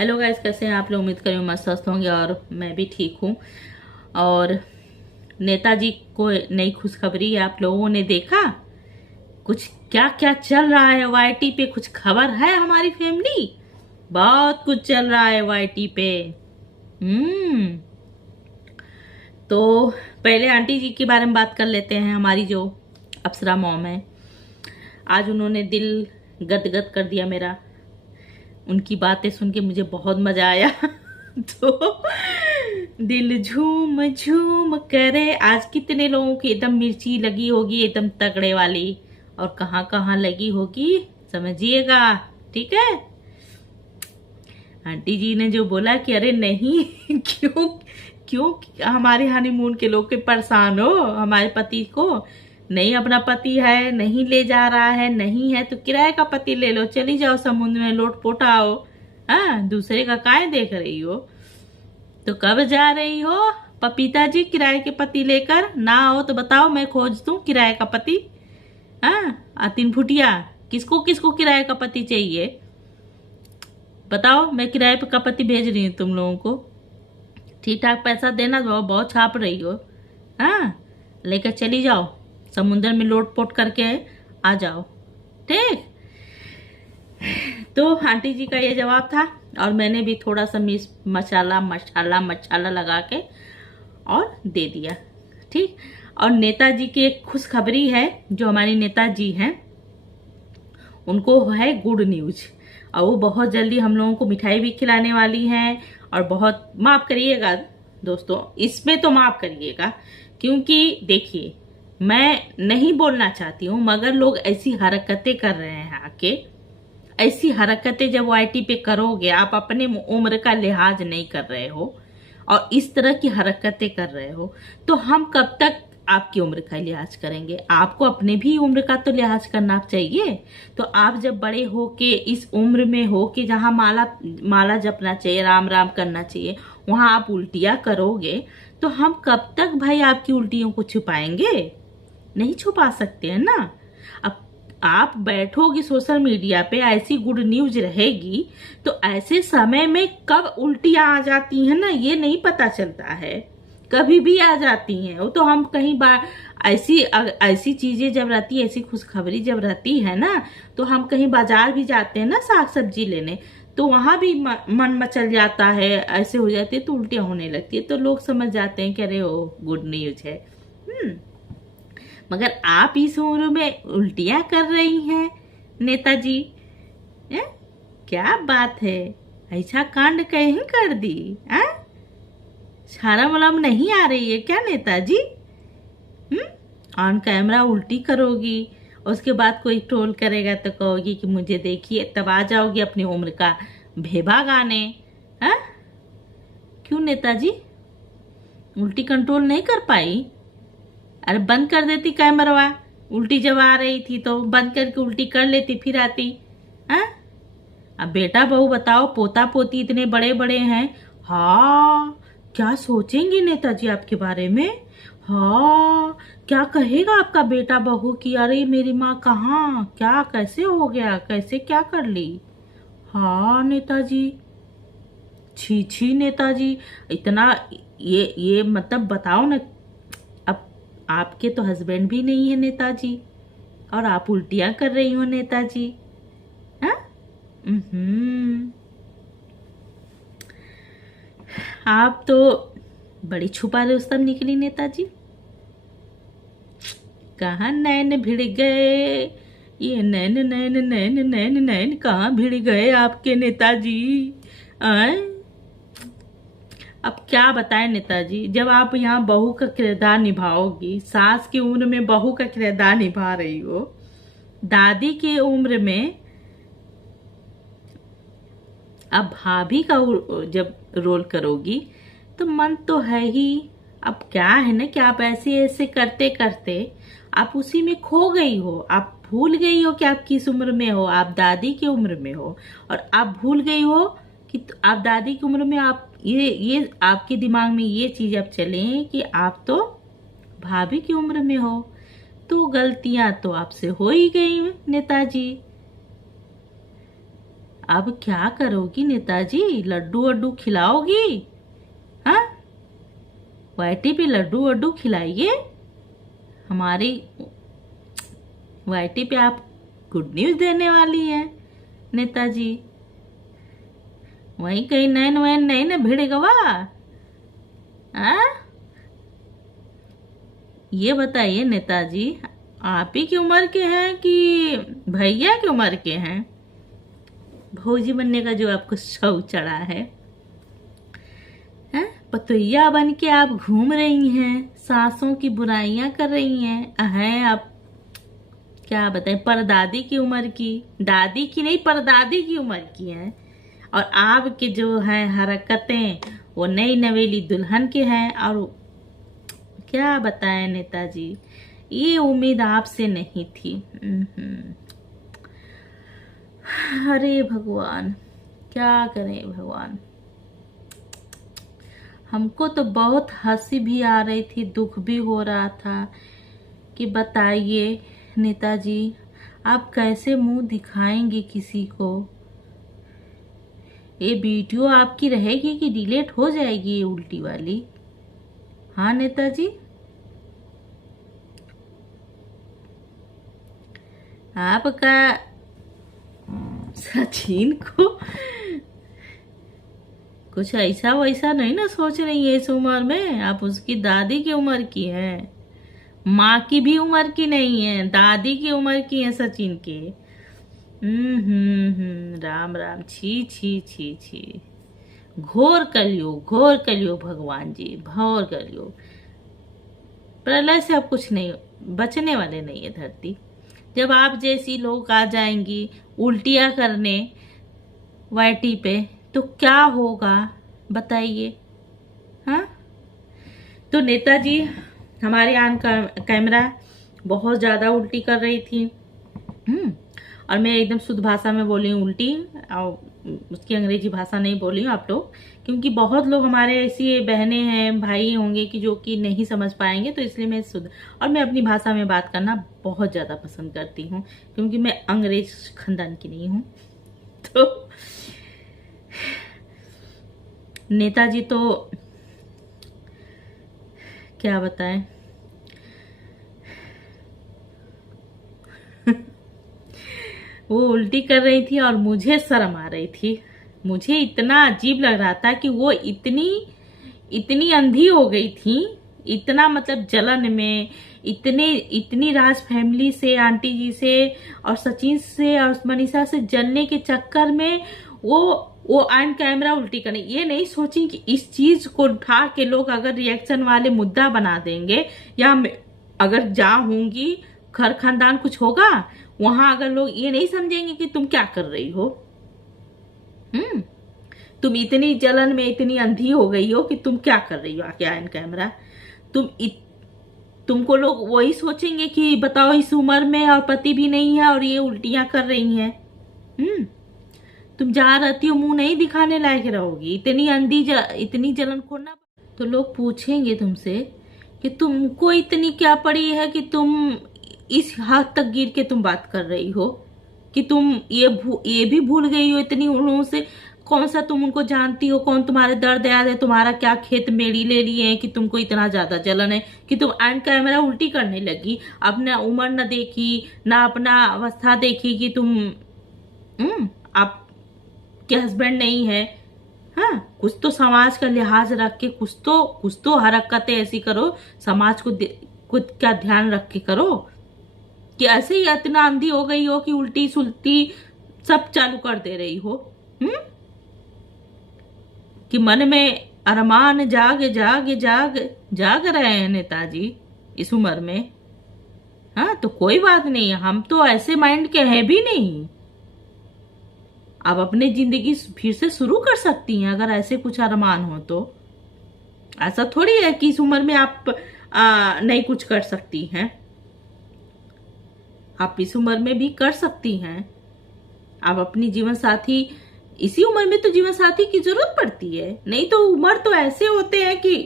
Hello guys, कैसे हैं आप लोग। उम्मीद करें मस्त स्वस्थ होंगे और मैं भी ठीक हूँ। और नेताजी को नई खुशखबरी है, आप लोगों ने देखा कुछ क्या क्या चल रहा है वाईटी पे। कुछ खबर है हमारी फैमिली, बहुत कुछ चल रहा है वाईटी पे। हम्म तो पहले आंटी जी के बारे में बात कर लेते हैं। हमारी जो अप्सरा मॉम है, आज उन्होंने दिल गदगद कर दिया मेरा। उनकी बातें सुन के मुझे बहुत मजा आया। तो दिल झूम झूम करे। आज कितने लोगों की एकदम मिर्ची लगी होगी, एकदम तगड़े वाली, और कहाँ कहाँ लगी होगी समझिएगा। ठीक है। आंटी जी ने जो बोला कि अरे नहीं, क्यों क्यों हमारे हनीमून के लोग के परेशान हो, हमारे पति को नहीं, अपना पति है, नहीं ले जा रहा है, नहीं है तो किराए का पति ले लो, चली जाओ समुद्र में लोट पोट आओ। हाँ, दूसरे का काहे देख रही हो। तो कब जा रही हो पपीता जी किराए के पति लेकर? ना हो तो बताओ, मैं खोज दूं किराए का पति। हाँ, 3 फुटिया, किसको किसको किराए का पति चाहिए बताओ। मैं किराए का पति भेज रही हूँ तुम लोगों को। ठीक ठाक पैसा देना, बहुत छाप रही हो। हाँ, लेकर चली जाओ समुद्र में लोट पोट करके आ जाओ। ठीक। तो आंटी जी का ये जवाब था, और मैंने भी थोड़ा सा मिर्च मसाला मसाला मसाला लगा के और दे दिया। ठीक। और नेताजी की एक खुशखबरी है, जो हमारी नेताजी हैं उनको है गुड न्यूज, और वो बहुत जल्दी हम लोगों को मिठाई भी खिलाने वाली हैं। और बहुत माफ करिएगा दोस्तों, इसमें तो माफ करिएगा, क्योंकि देखिए मैं नहीं बोलना चाहती हूँ, मगर लोग ऐसी हरकतें कर रहे हैं आके। ऐसी हरकतें जब वाईटी पे करोगे, आप अपने उम्र का लिहाज नहीं कर रहे हो और इस तरह की हरकतें कर रहे हो, तो हम कब तक आपकी उम्र का लिहाज करेंगे। आपको अपने भी उम्र का तो लिहाज करना चाहिए। तो आप जब बड़े हो के इस उम्र में हो कि जहाँ माला माला जपना चाहिए, राम राम करना चाहिए, वहां आप उल्टियां करोगे, तो हम कब तक भाई आपकी उल्टियों को छुपाएंगे? नहीं छुपा सकते हैं ना। अब आप बैठोगे सोशल मीडिया पे, ऐसी गुड न्यूज रहेगी, तो ऐसे समय में कब उल्टियां आ जाती हैं ना, ये नहीं पता चलता है। कभी भी आ जाती हैं वो तो। हम कहीं बार ऐसी ऐसी चीजें जब रहती है, ऐसी खुशखबरी जब रहती है ना, तो हम कहीं बाजार भी जाते हैं ना साग सब्जी लेने, तो वहां भी मन मचल जाता है, ऐसे हो जाती है तो उल्टियां होने लगती है, तो लोग समझ जाते हैं कि अरे ओ गुड न्यूज है। मगर आप इस उम्र में उल्टियां कर रही हैं नेताजी। है? क्या बात है, ऐसा कांड कहीं कर दी? शर्म वरम नहीं आ रही है क्या नेताजी? ऑन कैमरा उल्टी करोगी, उसके बाद कोई ट्रोल करेगा तो कहोगी कि मुझे देखिए, तब आ जाओगी अपनी उम्र का भेबा गाने। हाँ, क्यों नेताजी उल्टी कंट्रोल नहीं कर पाई? अरे बंद कर देती कैमरा, उल्टी जब आ रही थी तो बंद करके उल्टी कर लेती, फिर आती। हाँ, अब बेटा बहू बताओ, पोता पोती इतने बड़े बड़े हैं, हाँ क्या सोचेंगे नेताजी आपके बारे में? हाँ, क्या कहेगा आपका बेटा बहू कि अरे मेरी माँ कहाँ, क्या कैसे हो गया, कैसे क्या कर ली? हाँ नेताजी, छी छी नेताजी, इतना ये मतलब बताओ ना। अब आपके तो हस्बैंड भी नहीं है नेताजी, और आप उल्टियां कर रही हो नेताजी। हाँ। आप तो बड़ी छुपा रुस्तम निकली नेताजी। कहाँ नैन भिड़ गए, ये नैन नैन नैन नैन नैन कहाँ भिड़ गए आपके नेताजी? आए, अब क्या बताएं नेताजी, जब आप यहाँ बहू का किरदार निभाओगी, सास की उम्र में बहू का किरदार निभा रही हो, दादी की उम्र में अब भाभी का जब रोल करोगी, तो मन तो है ही। अब क्या है ना कि आप ऐसे ऐसे करते करते आप उसी में खो गई हो। आप भूल गई हो कि आप किस उम्र में हो, आप दादी की उम्र में हो, और आप भूल गई हो कि आप दादी की उम्र में, आप ये आपके दिमाग में ये चीज अब चले कि आप तो भाभी की उम्र में हो। तो गलतियां तो आपसे हो ही गई नेताजी। अब क्या करोगी नेताजी? लड्डू वड्डू खिलाओगी? हाँ, वाईटी पे लड्डू वड्डू खिलाइए। हमारी वाईटी पे आप गुड न्यूज देने वाली हैं नेताजी। वहीं कहीं नैन वैन नहीं ना भिड़ गवा? ये बताइए नेताजी, आप ही की उम्र के हैं कि भैया की उम्र के हैं? भौजी बनने का जो आपको शौक चढ़ा है, पतोहिया बन के आप घूम रही हैं, सासों की बुराइयां कर रही हैं आप क्या बताएं, परदादी की उम्र की, दादी की नहीं परदादी की उम्र की हैं। और आपके जो हैं हरकतें वो नई नवेली दुल्हन के हैं। और क्या बताएं नेताजी, ये उम्मीद आपसे नहीं थी। अरे भगवान, क्या करें भगवान। हमको तो बहुत हंसी भी आ रही थी, दुख भी हो रहा था कि बताइए नेताजी, आप कैसे मुंह दिखाएंगे किसी को? ये वीडियो आपकी रहेगी कि डिलीट हो जाएगी ये उल्टी वाली? हाँ नेताजी, आपका सचिन को कुछ ऐसा वैसा नहीं ना सोच रही है इस उम्र में? आप उसकी दादी की उम्र की हैं, माँ की भी उम्र की नहीं है, दादी की उम्र की है सचिन के। राम राम, छी छी छी छी, घोर कलयुग, घोर कलयुग भगवान जी, घोर कलयुग। प्रलय से अब कुछ नहीं बचने वाले नहीं है धरती। जब आप जैसी लोग आ जाएंगी उल्टियां करने वाईटी पे तो क्या होगा बताइए? हाँ, तो नेताजी हमारे आन कैमरा बहुत ज्यादा उल्टी कर रही थी। और मैं एकदम शुद्ध भाषा में बोली हूँ उल्टी, और उसकी अंग्रेजी भाषा नहीं बोली हूँ आप लोग, क्योंकि बहुत लोग हमारे ऐसी बहनें हैं भाई होंगे कि जो कि नहीं समझ पाएंगे, तो इसलिए मैं शुद्ध और मैं अपनी भाषा में बात करना बहुत ज़्यादा पसंद करती हूँ, क्योंकि मैं अंग्रेज खानदान की नहीं हूँ। तो नेताजी तो क्या बताएं, वो उल्टी कर रही थी और मुझे शर्म आ रही थी। मुझे इतना अजीब लग रहा था कि वो इतनी अंधी हो गई थी, इतना मतलब जलन में, इतनी राज फैमिली से, आंटी जी से और सचिन से और मनीषा से जलने के चक्कर में वो ऑन कैमरा उल्टी करने, ये नहीं सोची कि इस चीज को उठा के लोग अगर रिएक्शन वाले मुद्दा बना देंगे, या अगर जा होंगी घर खानदान कुछ होगा वहां, अगर लोग ये नहीं समझेंगे कि तुम क्या कर रही हो। तुम इतनी जलन में इतनी अंधी हो गई हो कि तुम क्या कर रही हो आके ऑन कैमरा। तुमको लोग वही सोचेंगे कि बताओ इस उम्र में और पति भी नहीं है और ये उल्टियां कर रही हैं। तुम जहाँ रहती हो मुंह नहीं दिखाने लायक रहोगी, इतनी अंधी इतनी जलन खोना। तो लोग पूछेंगे तुमसे कि तुमको इतनी क्या पड़ी है कि तुम इस हद तक गिर के तुम बात कर रही हो, कि तुम ये भी भूल गई हो इतनी उन्हों से, कौन सा तुम उनको जानती हो, कौन तुम्हारे दर्द याद है, तुम्हारा क्या खेत मेड़ी ले लिए हैं कि तुमको इतना ज्यादा जलन है कि तुम ऑन कैमरा उल्टी करने लगी। अपना उम्र न देखी, ना अपना अवस्था देखी कि तुम आप के हस्बैंड नहीं है। हाँ, कुछ तो समाज का लिहाज रख के कुछ तो हरकतें ऐसी करो, समाज को खुद का ध्यान रख के करो, कि ऐसे ही इतना अंधी हो गई हो कि उल्टी सुल्टी सब चालू कर दे रही हो। कि मन में अरमान जाग रहे हैं नेताजी इस उम्र में। हाँ, तो कोई बात नहीं, हम तो ऐसे माइंड के हैं भी नहीं। आप अपनी जिंदगी फिर से शुरू कर सकती हैं अगर ऐसे कुछ अरमान हो तो। ऐसा थोड़ी है कि इस उम्र में आप नहीं कुछ कर सकती हैं, आप इस उम्र में भी कर सकती हैं। आप अपनी जीवन साथी, इसी उम्र में तो जीवन साथी की जरूरत पड़ती है, नहीं तो उम्र तो ऐसे होते हैं कि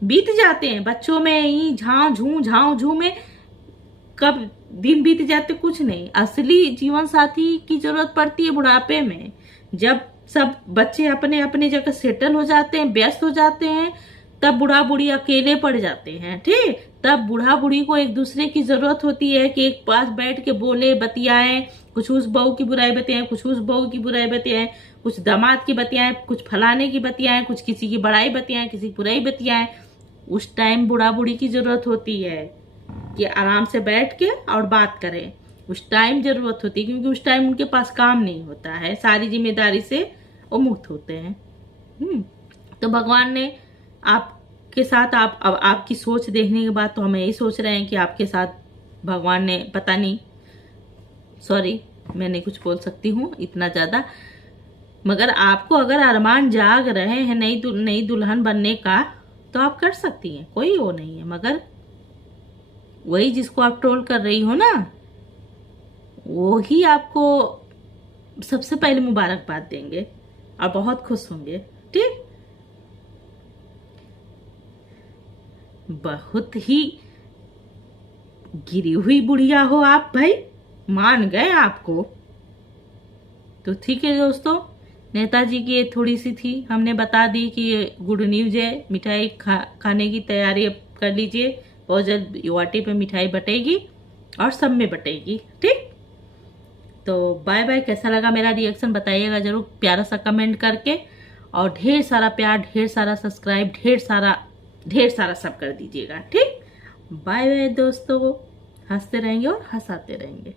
बीत जाते हैं बच्चों में ही झाँव झू में, कब दिन बीत जाते कुछ नहीं। असली जीवन साथी की जरूरत पड़ती है बुढ़ापे में, जब सब बच्चे अपने अपने जगह सेटल हो जाते हैं, व्यस्त हो जाते हैं, तब बूढ़ा बूढ़ी अकेले पड़ जाते हैं। ठीक, तब बूढ़ा बूढ़ी को एक दूसरे की जरूरत होती है कि एक पास बैठ के बोले, बतियाएं, कुछ उस बहू की बुराई बतियाएं, कुछ उस बहू की बुराई बतियाएं, कुछ दामाद की बतियाएं, कुछ फलाने की बतियाएं, कुछ किसी की बड़ाई बतियाएं, किसी की बुराई बतियाएं। उस टाइम बूढ़ा बूढ़ी की जरूरत होती है कि आराम से बैठ के और बात करें। उस टाइम जरूरत होती है, क्योंकि उस टाइम उनके पास काम नहीं होता है, सारी जिम्मेदारी से वो मुक्त होते हैं। तो भगवान ने आपके साथ, अब आपकी सोच देखने के बाद तो हम यही सोच रहे हैं कि आपके साथ भगवान ने, पता नहीं, सॉरी मैं नहीं कुछ बोल सकती हूँ इतना ज्यादा, मगर आपको अगर अरमान जाग रहे हैं नई दुल्हन बनने का, तो आप कर सकती हैं, कोई वो नहीं है। मगर वही जिसको आप ट्रोल कर रही हो ना, वो ही आपको सबसे पहले मुबारकबाद देंगे और बहुत खुश होंगे। ठीक, बहुत ही गिरी हुई बुढ़िया हो आप भाई, मान गए आपको। तो ठीक है दोस्तों, नेताजी की थोड़ी सी थी, हमने बता दी कि ये गुड न्यूज है। मिठाई खाने की तैयारी अब कर लीजिए, बहुत जल्द युवाटी पे मिठाई बटेगी और सब में बटेगी। ठीक, तो बाय बाय। कैसा लगा मेरा रिएक्शन बताइएगा जरूर प्यारा सा कमेंट करके, और ढेर सारा प्यार, ढेर सारा सब्सक्राइब, ढेर सारा सब कर दीजिएगा। ठीक, बाय बाय दोस्तों, हंसते रहेंगे और हंसाते रहेंगे।